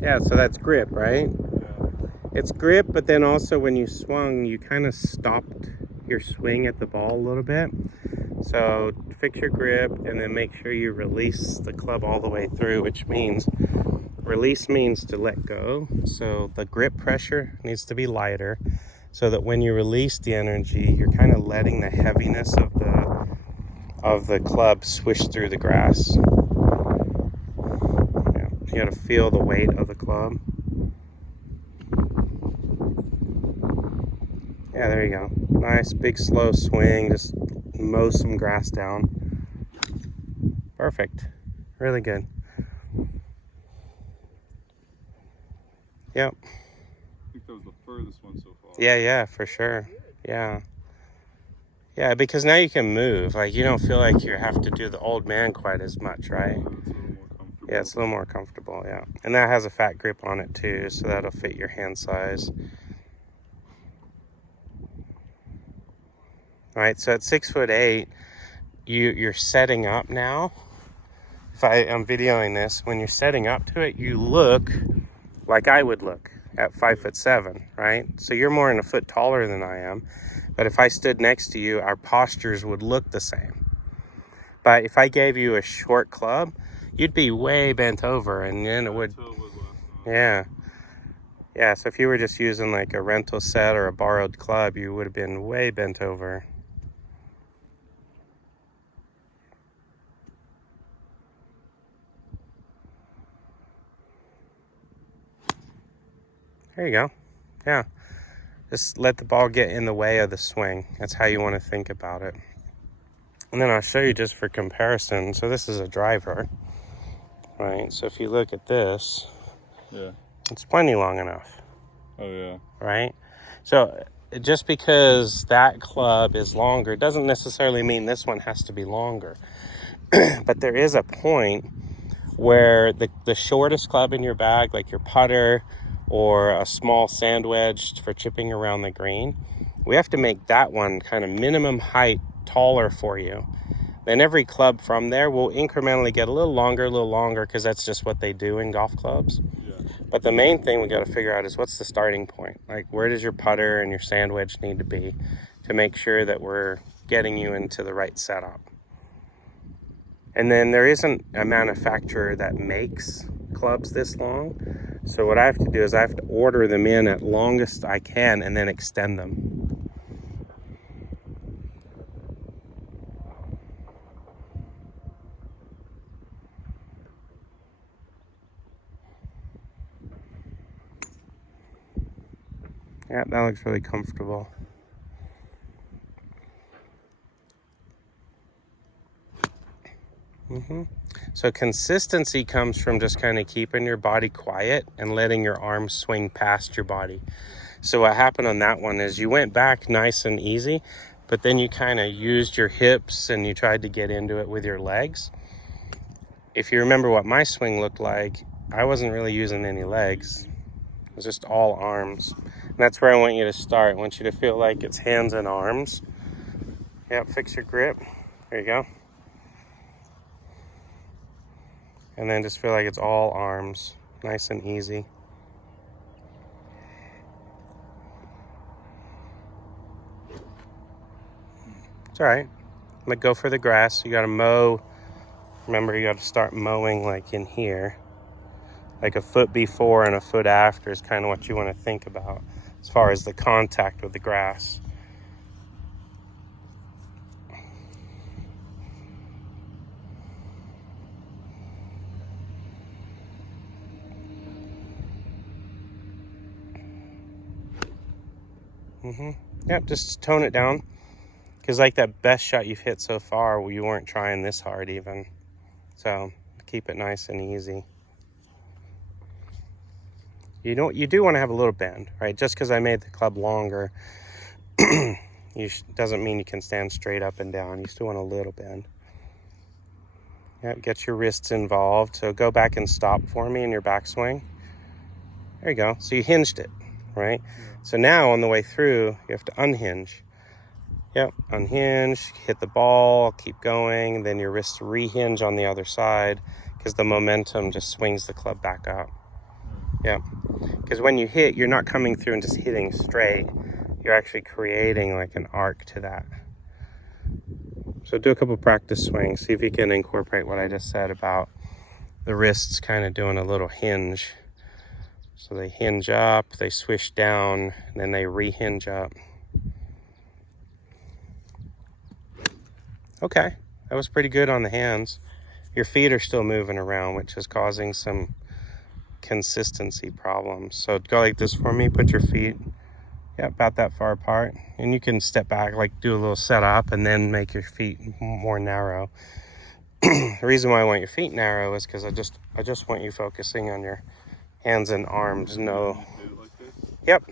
Yeah, so that's grip, right? Yeah. It's grip, but then also when you swung, you kind of stopped your swing at the ball a little bit. So fix your grip and then make sure you release the club all the way through, which means release means to let go. So the grip pressure needs to be lighter so that when you release the energy, you're kind of letting the heaviness of the club swish through the grass. Yeah, you got to feel the weight of the club. Yeah, there you go. Nice big slow swing, just mow some grass down. Perfect. Really good. Yep. I think that was the furthest one so far. Yeah, for sure. Yeah. Yeah, because now you can move. Like, you don't feel like you have to do the old man quite as much, right? It's a little more comfortable. Yeah, it's a little more comfortable, yeah. And that has a fat grip on it too, so that'll fit your hand size. All right, so at 6'8", you're setting up now. If I'm videoing this, when you're setting up to it, you look like I would look at 5'7", right? So you're more than a foot taller than I am. But if I stood next to you, our postures would look the same. But if I gave you a short club, you'd be way bent over, and then it would, yeah. Yeah, so if you were just using like a rental set or a borrowed club, you would have been way bent over. There you go. Yeah. Just let the ball get in the way of the swing. That's how you want to think about it. And then I'll show you just for comparison. So this is a driver, right? So if you look at this, Yeah. it's plenty long enough. Oh, yeah. Right? So just because that club is longer doesn't necessarily mean this one has to be longer. But there is a point where the shortest club in your bag, like your putter or a small sand wedge for chipping around the green, we have to make that one kind of minimum height taller for you. Then every club from there will incrementally get a little longer, because that's just what they do in golf clubs. Yeah. But the main thing we got to figure out is what's the starting point? Like, where does your putter and your sand wedge need to be to make sure that we're getting you into the right setup? And then there isn't a manufacturer that makes clubs this long. So what I have to do is I have to order them in at longest I can and then extend them. Yeah, that looks really comfortable. So consistency comes from just kind of keeping your body quiet and letting your arms swing past your body. So what happened on that one is you went back nice and easy, but then you kind of used your hips and you tried to get into it with your legs. If you remember what my swing looked like, I wasn't really using any legs. It was just all arms. And that's where I want you to start. I want you to feel like it's hands and arms. Yep, fix your grip. There you go. And then just feel like it's all arms, nice and easy. It's all right. But go for the grass. You got to mow. Remember, you got to start mowing like in here. Like a foot before and a foot after is kind of what you want to think about as far as the contact with the grass. Yep, just tone it down. Because like that best shot you've hit so far, well, you weren't trying this hard even. So keep it nice and easy. You do want to have a little bend, right? Just because I made the club longer doesn't mean you can stand straight up and down. You still want a little bend. Yep, get your wrists involved. So go back and stop for me in your backswing. There you go. So you hinged it, right? Yeah. So now on the way through, you have to unhinge. Yep, unhinge, hit the ball, keep going, then your wrists rehinge on the other side because the momentum just swings the club back up. Yep. Because when you hit, you're not coming through and just hitting straight. You're actually creating like an arc to that. So do a couple practice swings. See if you can incorporate what I just said about the wrists kind of doing a little hinge. So they hinge up, they swish down, and then they re-hinge up. Okay, that was pretty good on the hands. Your feet are still moving around, which is causing some consistency problems. So go like this for me, put your feet about that far apart, and you can step back, like do a little setup and then make your feet more narrow. The reason why I want your feet narrow is because I just want you focusing on your hands and arms. No. Yep.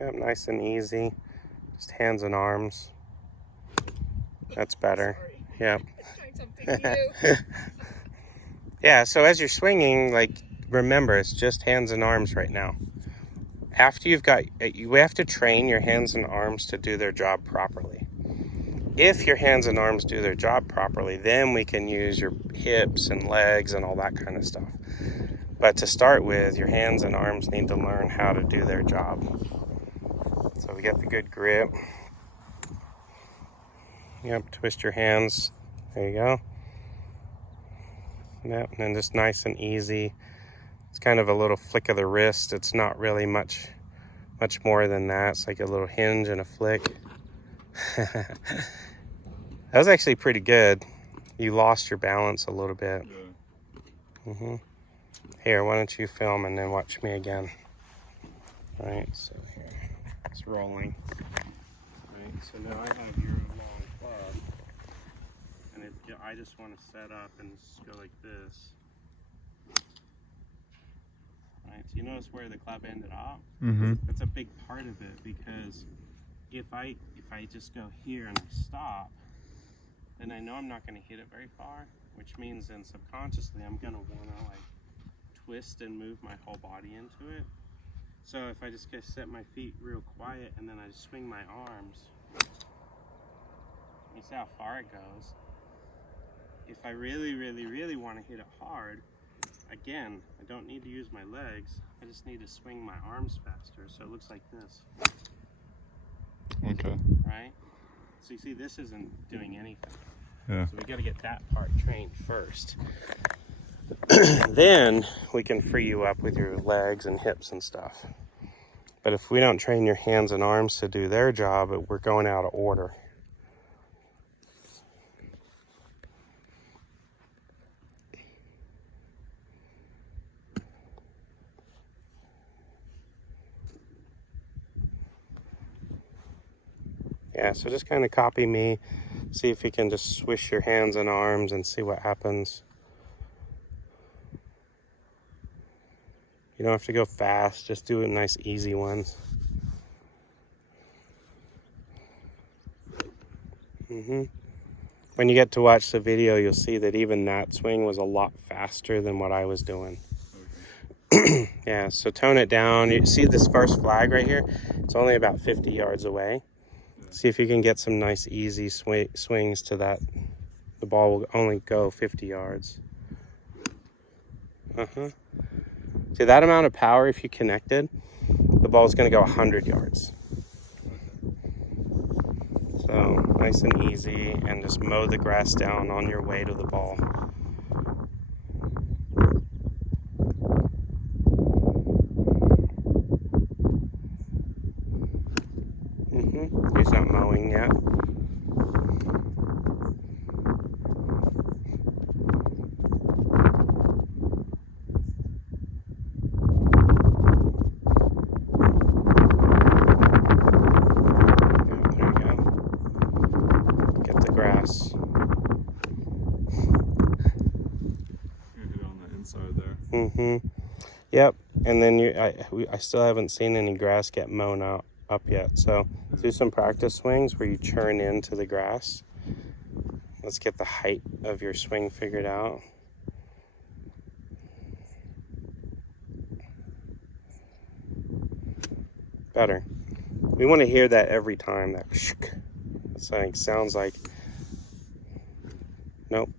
Yep, nice and easy. Just hands and arms. That's better. Yep. Yeah, so as you're swinging, like, remember, it's just hands and arms right now. After you have to train your hands and arms to do their job properly. If your hands and arms do their job properly, then we can use your hips and legs and all that kind of stuff. But to start with, your hands and arms need to learn how to do their job. So we get the good grip. Yep, twist your hands. There you go. Yep, and then just nice and easy. It's kind of a little flick of the wrist. It's not really much more than that. It's like a little hinge and a flick. That was actually pretty good. You lost your balance a little bit. Yeah. Here, why don't you film and then watch me again? All right, so here, it's rolling. All right, so now I have your long club, and I just want to set up and just go like this. Right, so you notice where the club ended up? That's a big part of it, because if I just go here and I stop, then I know I'm not going to hit it very far, which means then subconsciously I'm going to want to like twist and move my whole body into it. So if I just set my feet real quiet and then I just swing my arms, you see how far it goes. If I really, really, really want to hit it hard, again, I don't need to use my legs. I just need to swing my arms faster. So it looks like this. Okay. Right? So you see, this isn't doing anything. Yeah. So we got to get that part trained first. Then we can free you up with your legs and hips and stuff. But if we don't train your hands and arms to do their job, we're going out of order. Yeah, so just kind of copy me. See if you can just swish your hands and arms and see what happens. You don't have to go fast, just do it nice, easy ones. When you get to watch the video, you'll see that even that swing was a lot faster than what I was doing. Okay. Yeah, so tone it down. You see this first flag right here? It's only about 50 yards away. See if you can get some nice, easy swings to that. The ball will only go 50 yards. See that amount of power, if you connected, the ball's going to go 100 yards. So nice and easy, and just mow the grass down on your way to the ball. He's not mowing yet. Yep, and then I still haven't seen any grass get mown up yet. So do some practice swings where you churn into the grass. Let's get the height of your swing figured out. Better. We want to hear that every time. That shk. It's like, sounds like. Nope.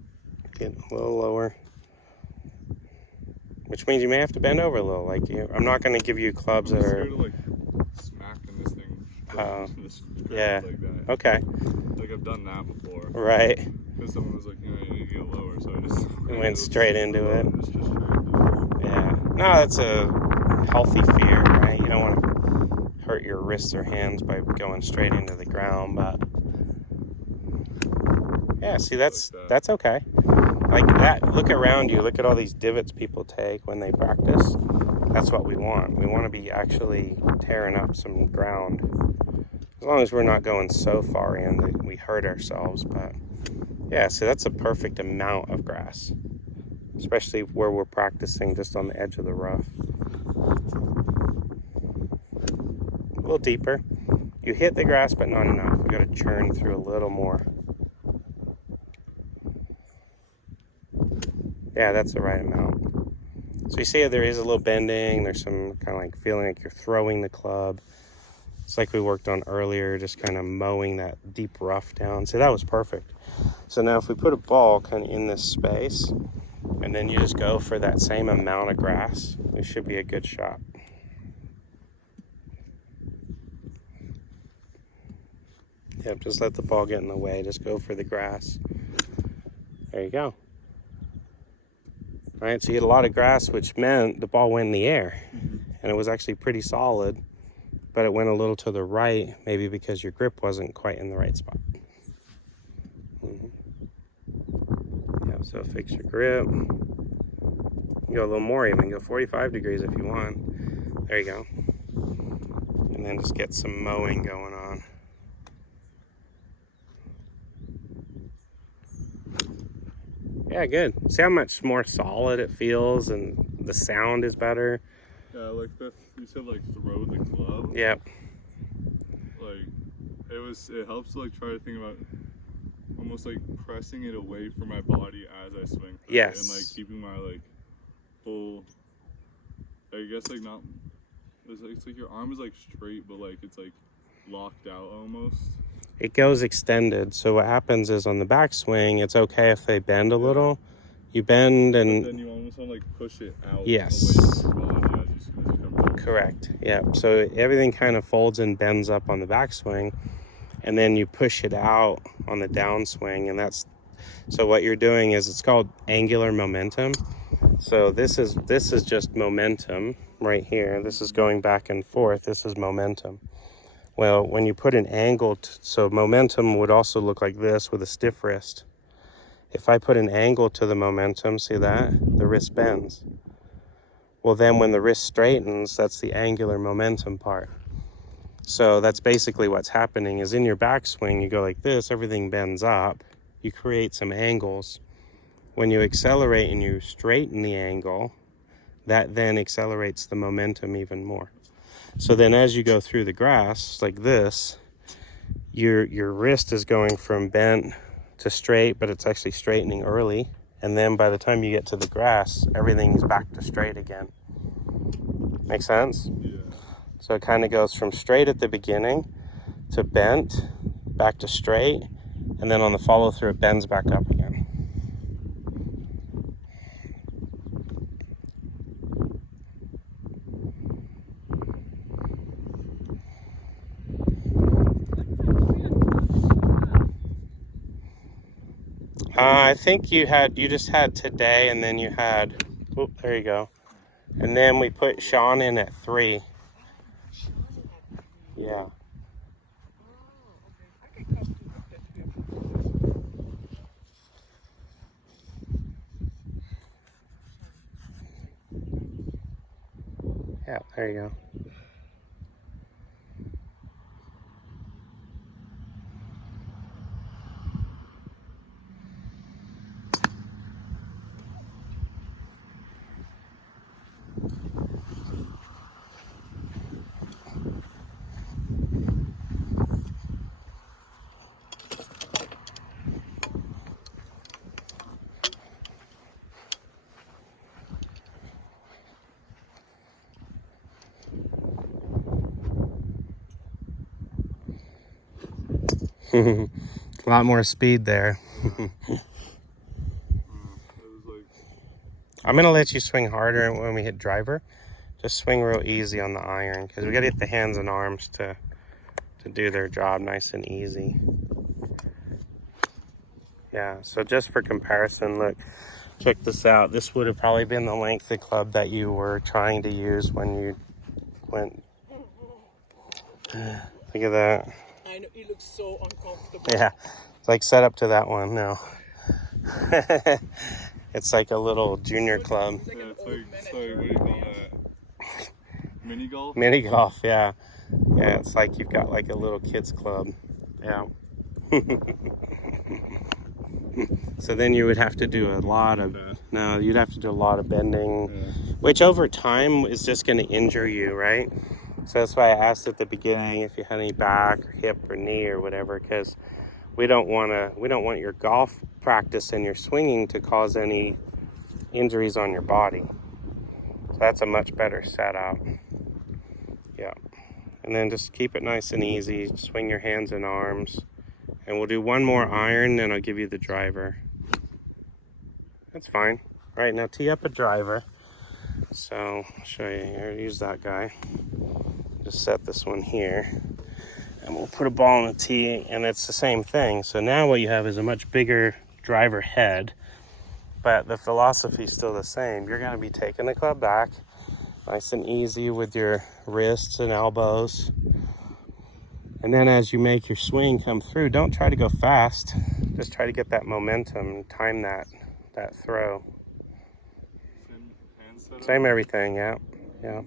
Get a little lower. Which means you may have to bend over a little. Like I'm not going to give you clubs I'm that are. scared of like smacking this thing into this Yeah. like that. Okay. Like I've done that before. Right. Because someone was like, you know, you need to get lower, so I just Went straight into it. Just straight into it. Yeah. No, that's a healthy fear, right? You don't want to hurt your wrists or hands by going straight into the ground, but yeah, see, that's okay. Like that, look around you, look at all these divots people take when they practice. That's what we want. We want to be actually tearing up some ground. As long as we're not going so far in that we hurt ourselves, but yeah, so that's a perfect amount of grass, especially where we're practicing just on the edge of the rough. A little deeper. You hit the grass, but not enough. You got to churn through a little more. Yeah, that's the right amount. So you see there is a little bending. There's some kind of like feeling like you're throwing the club. It's like we worked on earlier, just kind of mowing that deep rough down. So that was perfect. So now if we put a ball kind of in this space, and then you just go for that same amount of grass, it should be a good shot. Yep, just let the ball get in the way. Just go for the grass. There you go. All right, so you had a lot of grass, which meant the ball went in the air. And it was actually pretty solid, but it went a little to the right, maybe because your grip wasn't quite in the right spot. Yeah, so fix your grip. You go a little more even, go 45 degrees if you want. There you go. And then just get some mowing going on. Yeah, good. See how much more solid it feels and the sound is better? Yeah, like you said, like throw the club. Yep. Like it helps to like try to think about almost like pressing it away from my body as I swing. Right? Yes. And like keeping my like whole, I guess like not, it's like your arm is like straight, but like it's like locked out almost. It goes extended. So what happens is on the backswing, it's okay if they bend a little. You bend and but then you almost want to like push it out. Yes. Away from your body as you come down. Correct. Yeah. So everything kind of folds and bends up on the backswing, and then you push it out on the downswing, and that's so what you're doing is it's called angular momentum. So this is just momentum right here. This is going back and forth. This is momentum. Well, when you put an angle, so momentum would also look like this with a stiff wrist. If I put an angle to the momentum, see that? The wrist bends. Well, then when the wrist straightens, that's the angular momentum part. So that's basically what's happening is in your backswing, you go like this, everything bends up. You create some angles. When you accelerate and you straighten the angle, that then accelerates the momentum even more. So then as you go through the grass like this, your wrist is going from bent to straight, but it's actually straightening early. And then by the time you get to the grass, everything's back to straight again. Make sense? Yeah. So it kind of goes from straight at the beginning to bent, back to straight, and then on the follow through it bends back up again. I think you just had today, and then you had, oh, there you go. And then we put Sean in at 3. Yeah. Yeah, there you go. A lot more speed there. I'm gonna let you swing harder when we hit driver. Just swing real easy on the iron because we gotta get the hands and arms to do their job nice and easy. Yeah, so just for comparison, look, check this out. This would have probably been the length of club that you were trying to use when you went. Look at that. I know, it looks so uncomfortable. Yeah, it's like set up to that one now. It's like a little junior club. Yeah, it's like what do you call that? Mini golf? Mini golf, yeah. Yeah, it's like you've got like a little kids club. Yeah. So then you would have to do a lot of, no, you'd have to do a lot of bending, which over time is just going to injure you, right? So that's why I asked at the beginning if you had any back or hip or knee or whatever, because we don't want your golf practice and your swinging to cause any injuries on your body. So that's a much better setup. Yeah. And then just keep it nice and easy. Swing your hands and arms. And we'll do one more iron, then I'll give you the driver. That's fine. All right, now tee up a driver. So I'll show you here. Use that guy. Just set this one here. And we'll put a ball on the tee, and it's the same thing. So now what you have is a much bigger driver head, but the philosophy is still the same. You're going to be taking the club back nice and easy with your wrists and elbows. And then as you make your swing come through, don't try to go fast. Just try to get that momentum, time that throw. Same everything, yeah. Yeah.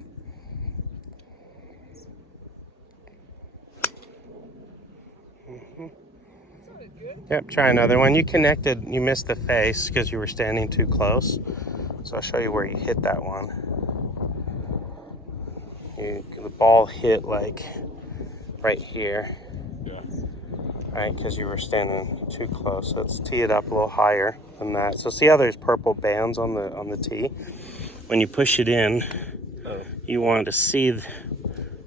Yep, try another one. You missed the face because you were standing too close. So I'll show you where you hit that one. The ball hit like right here. Yeah. Right, because you were standing too close. So let's tee it up a little higher than that. So see how there's purple bands on the tee? When you push it in, you want to see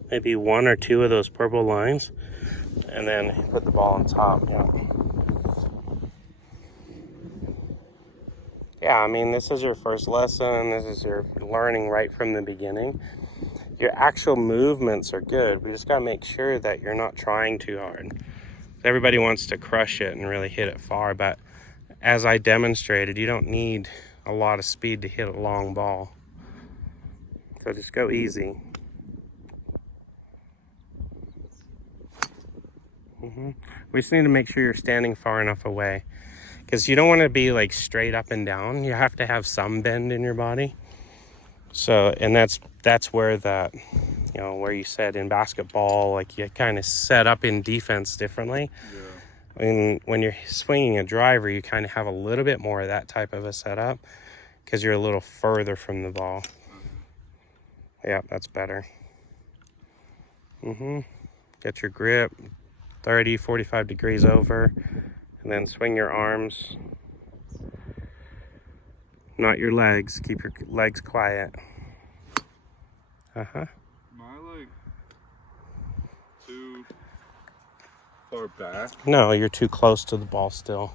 maybe one or two of those purple lines, and then put the ball on top. Yeah. Yeah, I mean, this is your first lesson. This is your learning right from the beginning. Your actual movements are good. We just got to make sure that you're not trying too hard. Everybody wants to crush it and really hit it far, but as I demonstrated, you don't need a lot of speed to hit a long ball. So just go easy. We just need to make sure you're standing far enough away, because you don't want to be like straight up and down. You have to have some bend in your body. So, and that's where that, where you said in basketball, like you kind of set up in defense differently. Yeah. And when you're swinging a driver, you kind of have a little bit more of that type of a setup because you're a little further from the ball. Yeah, that's better. Get your grip 30, 45 degrees over, and then swing your arms, not your legs. Keep your legs quiet. Am I like too far back? No, you're too close to the ball still.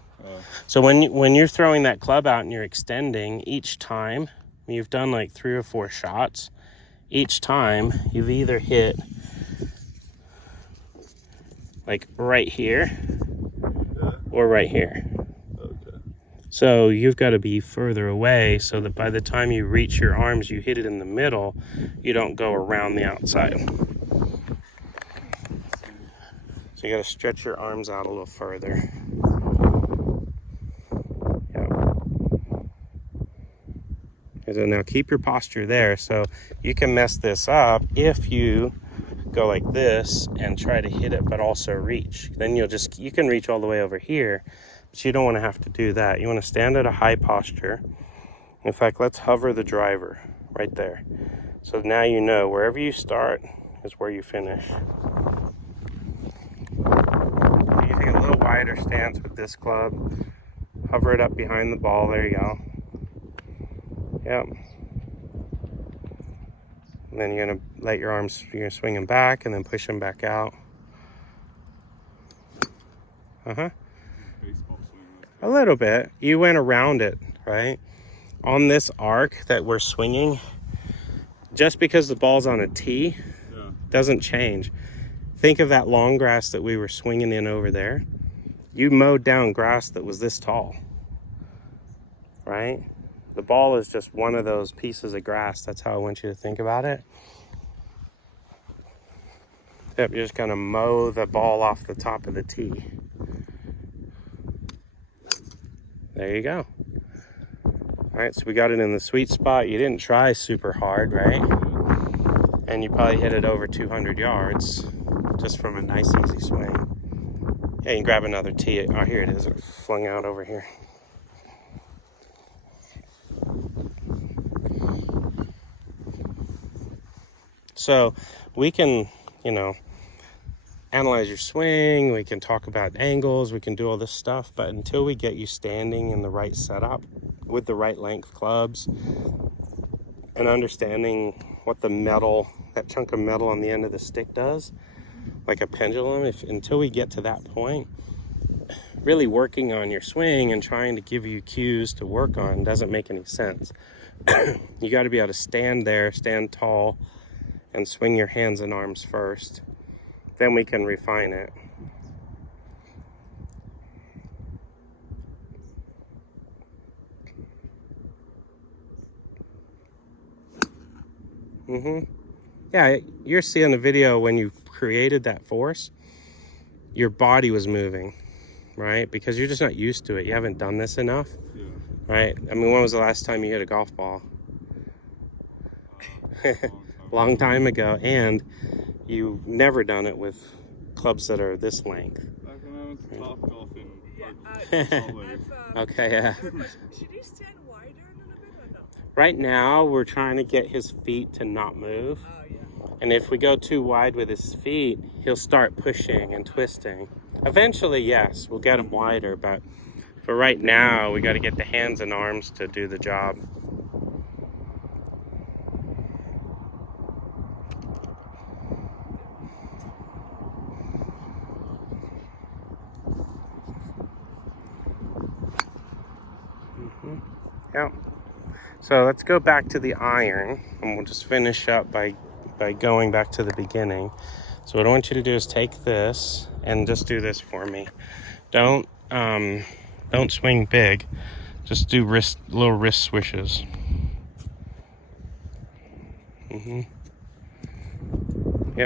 So when you're throwing that club out and you're extending, each time you've done like 3 or 4 shots, each time you've either hit like right here or right here. Okay. So you've got to be further away so that by the time you reach your arms, you hit it in the middle. You don't go around the outside. So you got to stretch your arms out a little further. So now keep your posture there. So you can mess this up if you go like this and try to hit it but also reach. Then you can reach all the way over here, but you don't want to have to do that. You want to stand at a high posture. In fact, let's hover the driver right there. So now you know wherever you start is where you finish. You take a little wider stance with this club. Hover it up behind the ball. There you go. Yep. And then you're going to swing them back and then push them back out. Baseball swing. A little bit. You went around it, right? on this arc that we're swinging, just because the ball's on a tee doesn't change. Think of that long grass that we were swinging in over there. You mowed down grass that was this tall, right? The ball is just one of those pieces of grass. That's how I want you to think about it. Yep, you're just gonna mow the ball off the top of the tee. There you go. All right, so we got it in the sweet spot. You didn't try super hard, right? And you probably hit it over 200 yards just from a nice, easy swing. Yeah, you can grab another tee. Oh, here it is. It flung out over here. So we can, analyze your swing. We can talk about angles. We can do all this stuff. But until we get you standing in the right setup with the right length clubs and understanding what the metal, that chunk of metal on the end of the stick does, like a pendulum, until we get to that point, really working on your swing and trying to give you cues to work on doesn't make any sense. You got to be able to stand there, stand tall, and swing your hands and arms first. Then we can refine it. Yeah, you're seeing the video when you created that force, your body was moving, right? Because you're just not used to it. You haven't done this enough, right? I mean, when was the last time you hit a golf ball? Long time ago. And you've never done it with clubs that are this length. Back when I went to Top Golf in Okay, yeah. Should he stand wider a little bit or no? Right now, we're trying to get his feet to not move. Oh, yeah. And if we go too wide with his feet, he'll start pushing and twisting. Eventually, yes, we'll get him wider, but for right now, we got to get the hands and arms to do the job. Yeah. So let's go back to the iron, and we'll just finish up by going back to the beginning. So what I want you to do is take this and just do this for me. Don't swing big. Just do little wrist swishes. Yep,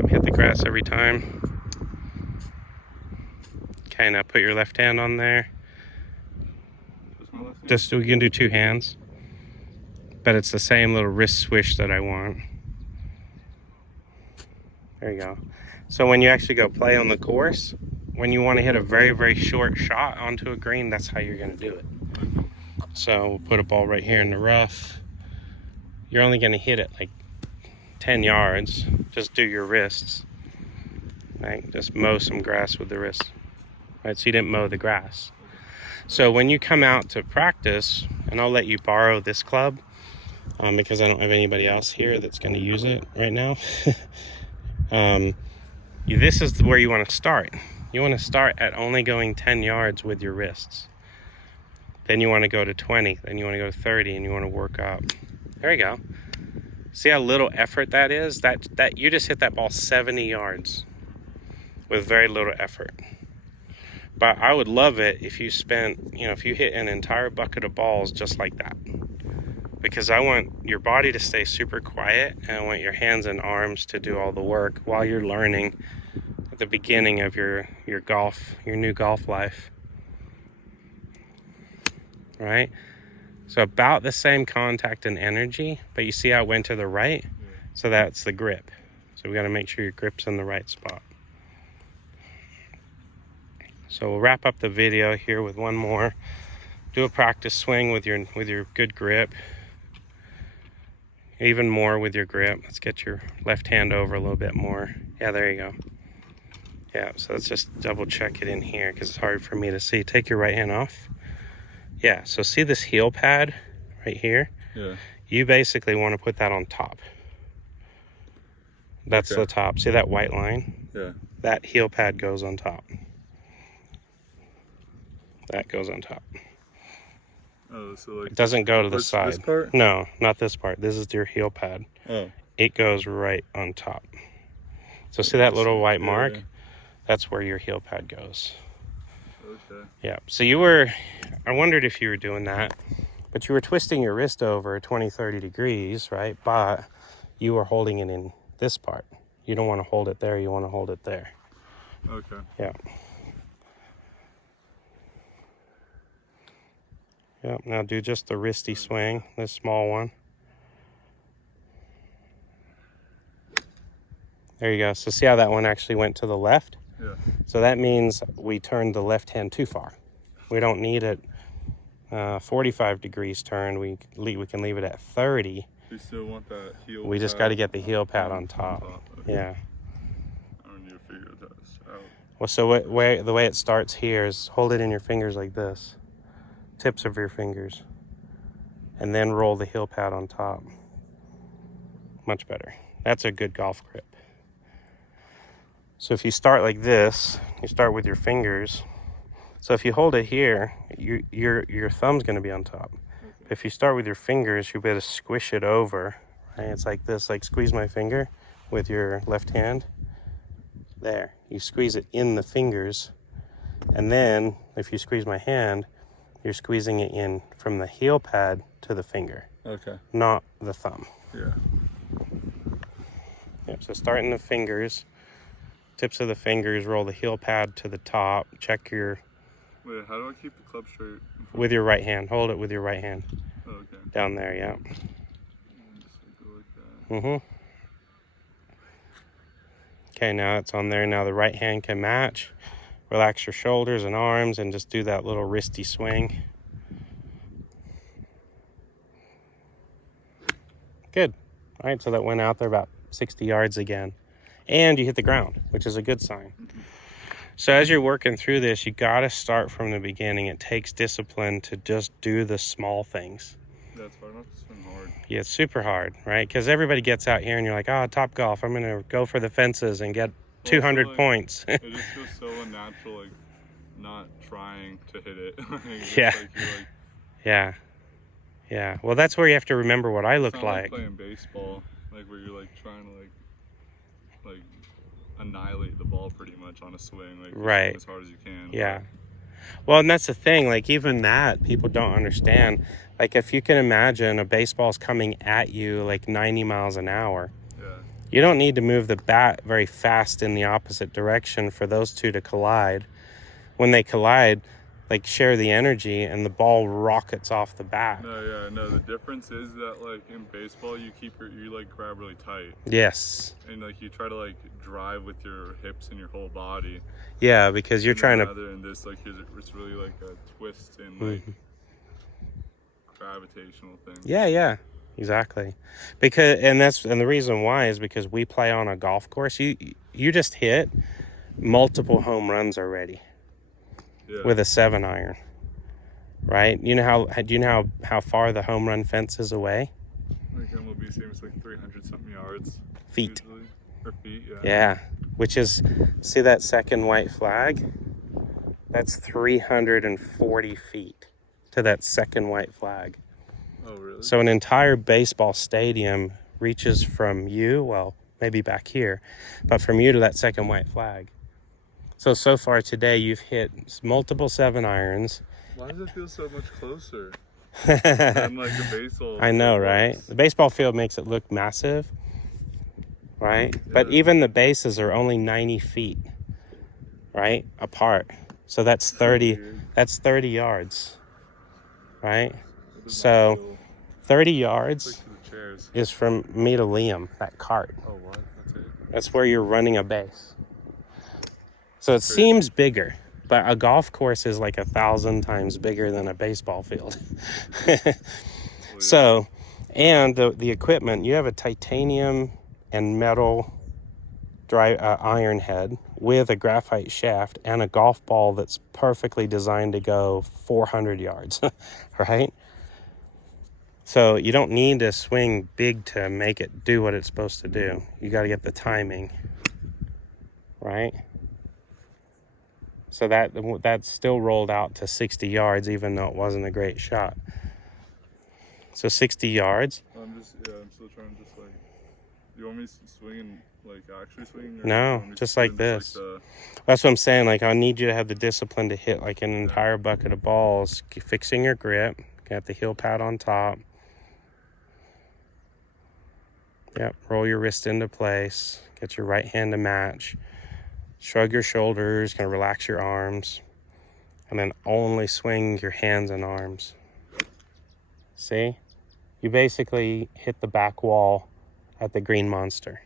hit the grass every time. Okay, now put your left hand on there. Just we can do two hands, but it's the same little wrist swish that I want. There you go. So when you actually go play on the course, when you want to hit a very, very short shot onto a green, that's how you're going to do it. So we'll put a ball right here in the rough. You're only going to hit it like 10 yards. Just do your wrists. Right? Just mow some grass with the wrists. Right? So you didn't mow the grass. So when you come out to practice, and I'll let you borrow this club because I don't have anybody else here that's going to use it right now. This is where you want to start. You want to start at only going 10 yards with your wrists. Then you want to go to 20. Then you want to go to 30, and you want to work up. There you go. See how little effort that is? That you just hit that ball 70 yards with very little effort. But I would love it if you spent, if you hit an entire bucket of balls just like that. Because I want your body to stay super quiet, and I want your hands and arms to do all the work while you're learning at the beginning of your new golf life. Right? So about the same contact and energy, but you see how it went to the right? So that's the grip. So we got to make sure your grip's in the right spot. So we'll wrap up the video here with one more. Do a practice swing with your good grip. Even more with your grip. Let's get your left hand over a little bit more. Yeah, there you go. Yeah, so let's just double check it in here because it's hard for me to see. Take your right hand off. Yeah, so see this heel pad right here? Yeah. You basically want to put that on top. That's the top. See that white line? Yeah. That heel pad goes on top. That goes on top. Oh, so like It doesn't go to the this side. part? No, not this part. This is your heel pad. Oh. It goes right on top. So see that little white mark? Yeah. That's where your heel pad goes. Okay. Yeah. So you were, I wondered if you were doing that, but you were twisting your wrist over 20, 30 degrees, right? But you were holding it in this part. You don't want to hold it there. You want to hold it there. Okay. Yeah. Yeah. Now do just the wristy swing, this small one. There you go. So see how that one actually went to the left? Yeah. So that means we turned the left hand too far. We don't need it 45 degrees turned. We can leave it at 30. You still want that heel We just pad got to get the heel pad on top. Okay. Yeah. I don't need to figure this out. Well, so the way it starts here is hold it in your fingers like this. Tips of your fingers. And then roll the heel pad on top. Much better. That's a good golf grip. So if you start like this, you start with your fingers. So if you hold it here, your thumb's going to be on top. Okay. If you start with your fingers, you better squish it over. Right? It's like this, like squeeze my finger with your left hand. There, you squeeze it in the fingers. And then if you squeeze my hand, you're squeezing it in from the heel pad to the finger. Okay. Not the thumb. Yeah. Yeah, so start in the fingers. Tips of the fingers, roll the heel pad to the top. Check your... Wait, how do I keep the club straight? With your right hand. Hold it with your right hand. Oh, okay. Down there, yeah. And just like go like that. Mm-hmm. Okay, now it's on there. Now the right hand can match. Relax your shoulders and arms and just do that little wristy swing. Good. All right, so that went out there about 60 yards again. And you hit the ground, which is a good sign. So as you're working through this, you got to start from the beginning. It takes discipline to just do the small things. That's hard enough to swing hard. Yeah, it's super hard, right? Because everybody gets out here and you're like, oh, Top Golf, I'm going to go for the fences and get 200 like, points. It just feels so unnatural, like not trying to hit it. Yeah. Like, you're like, Yeah. Yeah. Well, that's where you have to remember what I it's look not like. playing baseball, like where you're like trying to like annihilate the ball pretty much on a swing, like Right. as hard as you can. Yeah. Well, and that's the thing, like even that people don't understand. Like if you can imagine a baseball's coming at you like 90 miles an hour, Yeah. you don't need to move the bat very fast in the opposite direction for those two to collide. When they collide, like share the energy and the ball rockets off the bat. No, the difference is that like in baseball you like grab really tight. Yes. And like you try to like drive with your hips and your whole body. Yeah, because you're trying to... Rather than this, like it's really like a twist and like gravitational thing. Yeah, exactly. Because and the reason why is because we play on a golf course. You just hit multiple home runs already. Yeah. With a 7-iron, right? You know how far the home run fence is away? Like MLB seems like 300 something yards. Feet. Usually. Or feet, yeah. Yeah, which is, see that second white flag? That's 340 feet to that second white flag. Oh, really? So an entire baseball stadium reaches from you, well, maybe back here, but from you to that second white flag. So far today, you've hit multiple 7-irons. Why does it feel so much closer than like the baseball? I know, right? The baseball field makes it look massive, right? Yeah. But even the bases are only 90 feet, right, apart. So that's 30. That's 30 yards, right? So 30 yards is from me to Liam, that cart. Oh, what? That's it? That's where you're running a base. So it seems bigger, but a golf course is like 1,000 times bigger than a baseball field. So, and the equipment, you have a titanium and metal iron head with a graphite shaft and a golf ball that's perfectly designed to go 400 yards, right? So you don't need to swing big to make it do what it's supposed to do. You got to get the timing, right? So that still rolled out to 60 yards, even though it wasn't a great shot. So 60 yards. I'm still trying to just like. You want me to swing and like actually swing? Or No, you want me just to like spin this. the, That's what I'm saying. Like, I need you to have the discipline to hit like an entire bucket of balls, fixing your grip. Got the heel pad on top. Yep. Roll your wrist into place. Get your right hand to match. Shrug your shoulders. Kind of relax your arms. And then only swing your hands and arms. See? You basically hit the back wall at the green monster.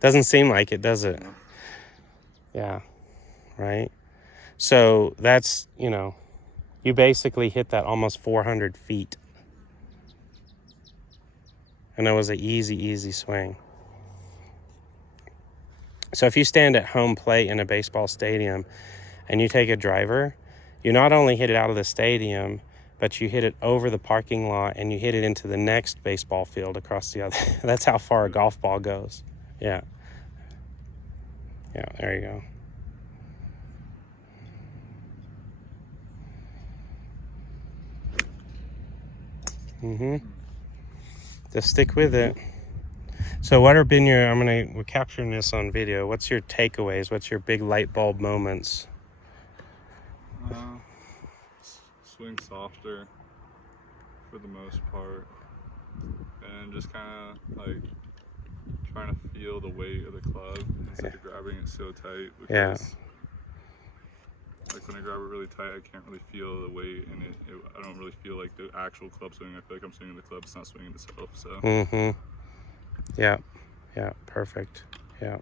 Doesn't seem like it, does it? Yeah. Right? So that's, you basically hit that almost 400 feet. And it was an easy swing. So if you stand at home plate in a baseball stadium and you take a driver, you not only hit it out of the stadium, but you hit it over the parking lot and you hit it into the next baseball field across the other. That's how far a golf ball goes. Yeah. Yeah, there you go. Just stick with it. So what have been we're capturing this on video. What's your takeaways? What's your big light bulb moments? Swing softer for the most part, and just kind of like trying to feel the weight of the club instead of grabbing it so tight. Because, like when I grab it really tight, I can't really feel the weight, and I don't really feel like the actual club swing. I feel like I'm swinging the club; it's not swinging itself. So. Yeah. Perfect. Yeah.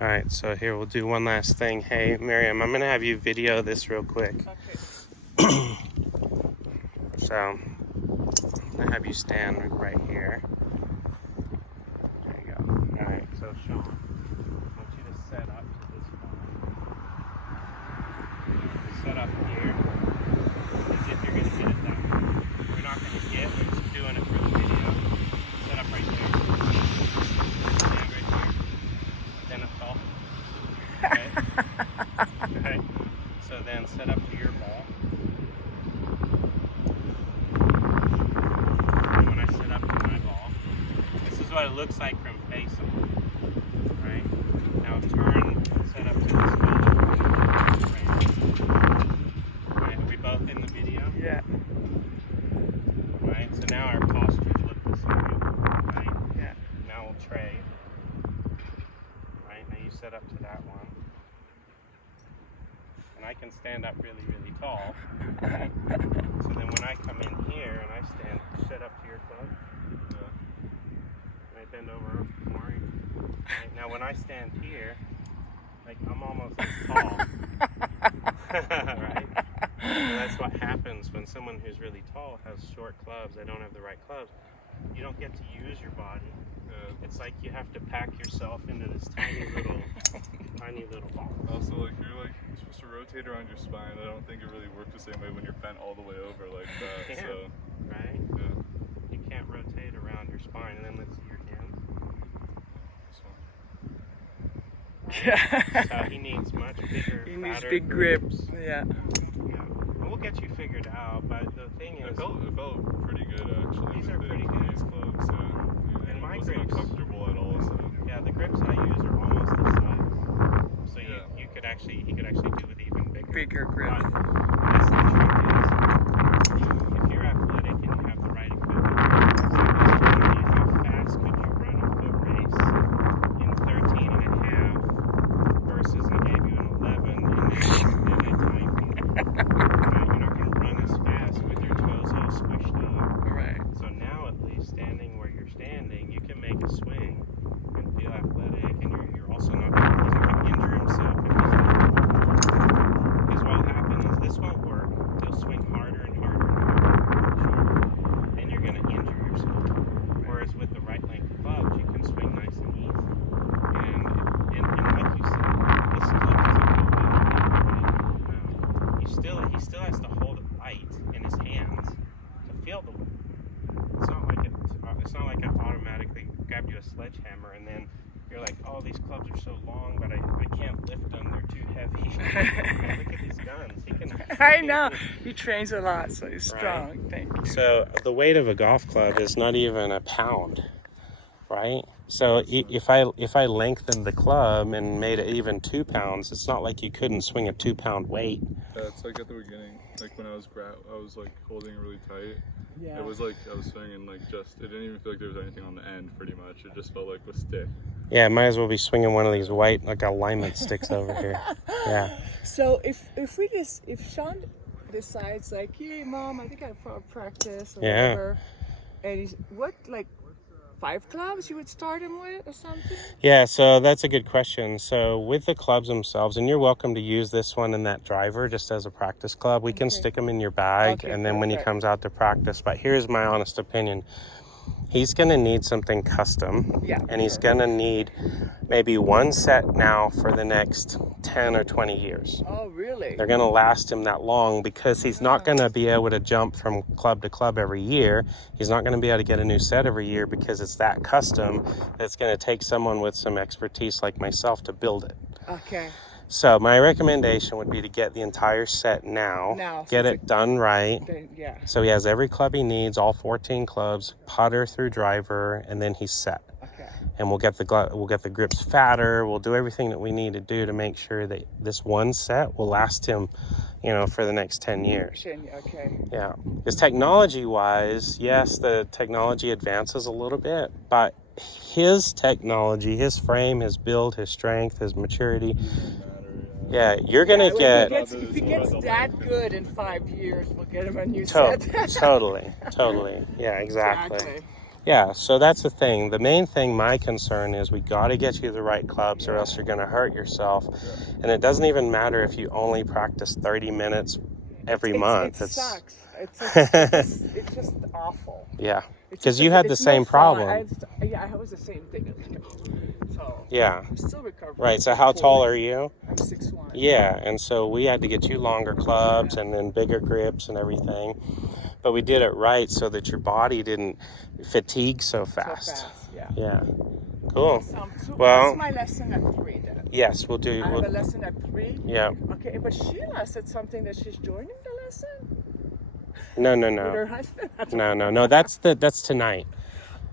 All right. So here we'll do one last thing. Hey, Miriam, I'm gonna have you video this real quick. Okay. So I'm gonna have you stand right here. There you go. All right. So Sean, I want you to set up to this ball. Set up here, as if you're gonna hit it that way. We're not gonna hit. We're just doing it for the video. Set up right there. Stand right here. Stand up tall. Okay. Okay. So then set up to your ball. And when I set up to my ball, this is what it looks like from face on. Right? Now turn and set up to this ball. Right. Are we both in the video? Yeah. Right. So now our postures look the same. Right? Yeah. Now we'll trade. Right? Now you set up to that one. And I can stand up really, really tall. Right? So then when I come in here and I set up to your club, and I bend over more. Right? Now when I stand here, like I'm almost as tall. Right? So that's what happens when someone who's really tall has short clubs. They don't have the right clubs. You don't get to use your body. It's like you have to pack yourself into this tiny little ball. Also, like you're supposed to rotate around your spine. I don't think it really works the same way when you're bent all the way over like that. So, right? Yeah. You can't rotate around your spine. And then let's see your hands. Yeah. So he needs much bigger, He needs fatter big grips. Yeah. Yeah. And we'll get you figured out. But the thing is, It felt pretty good actually. These are with pretty the good. These clubs, so And my it wasn't grips- uncomfortable at all. So. yeah, the grips I use are almost this size. So he could actually do it even bigger. Bigger grip. But that's the trick is, if you're athletic and you have the right equipment, how fast could you run a foot race in 13 and a half versus I gave you an 11 and a timed You're not going to run as fast with your toes all squished up. Right. So now at least standing where you're standing, you can make a swing and feel athletic, and you're also not going to injure himself if he's not. Because what will happen is this won't work. He'll swing harder and harder and harder, and you're going to injure yourself. Whereas with the right length clubs, you can swing nice and easy. And like you said, this club doesn't feel good. He still has to hold it light in his hands to feel the weight. It's not like it automatically grabbed you a sledgehammer and then you're like, oh, these clubs are so long, but I can't lift them. They're too heavy. Look at these guns. He can. I know. He trains a lot, so he's Right. strong. Thank you. So the weight of a golf club is not even a pound, right? So if I lengthened the club and made it even 2 pounds, it's not like you couldn't swing a 2 pound weight. Yeah, it's like at the beginning, like when I was like holding it really tight. Yeah. It was like I was swinging like it didn't even feel like there was anything on the end pretty much. It just felt like a stick. Yeah, might as well be swinging one of these white like alignment sticks over here. Yeah. So if Sean decides like, hey mom, I think I'll practice or Yeah. whatever, and he's what, like 5 clubs you would start him with or something? Yeah, so that's a good question. So with the clubs themselves, and you're welcome to use this one and that driver just as a practice club. We can Okay. stick them in your bag, Okay, and then when he perfect. comes out to practice. But here's my honest opinion. He's going to need something custom, Yeah, and he's sure. going to need maybe one set now for the next 10 or 20 years. Oh really? They're going to last him that long because he's not going to be able to jump from club to club every year. He's not going to be able to get a new set every year because it's that custom that it's going to take someone with some expertise like myself to build it. Okay. So my recommendation would be to get the entire set now, Now, get so it done right. Then, yeah. So he has every club he needs, all 14 clubs, putter through driver, and then he's set. Okay. And we'll get the grips fatter. We'll do everything that we need to do to make sure that this one set will last him, for the next 10 years. Okay. Yeah. Because technology-wise, yes, the technology advances a little bit, but his technology, his frame, his build, his strength, his maturity, yeah, you're gonna Yeah, get if he gets that good in 5 years, we'll get him a new totally, set. totally. Yeah, exactly. Yeah, so that's the thing. The main thing, my concern is we got to get you the right clubs or else you're going to hurt yourself. And it doesn't even matter if you only practice 30 minutes every month. It sucks. It's just awful. Yeah, It's because just- you had the it's no same fun. problem. I was the same thing. So Yeah, I'm still recovering. right. So how tall are you? I'm 6'1". Yeah, and so we had to get you longer clubs and then bigger grips and everything. But we did it right so that your body didn't fatigue so fast. Yeah. Yeah, cool. So Well- what's my lesson at 3 then? Yes, we'll do. I have a lesson at 3. Yeah. Okay, but Sheila said something that she's joining the lesson No. with her husband. No. That's tonight.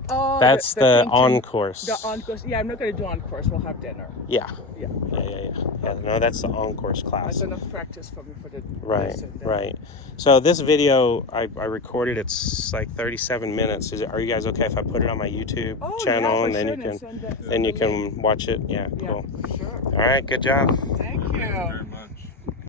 Oh, That's the thing on to- course. The on course. Yeah, I'm not going to do on course. We'll have dinner. Yeah. Yeah. Yeah. No, that's the on course class. That's enough practice for me for the Right. lesson then. Right. So this video I recorded. It's like 37 minutes. Are you guys okay if I put it on my YouTube Oh, channel yeah, for and then sure, you can send the then you link. can watch it? Yeah. Yeah, Cool. for sure. All right. Good job. Thank you. Very much.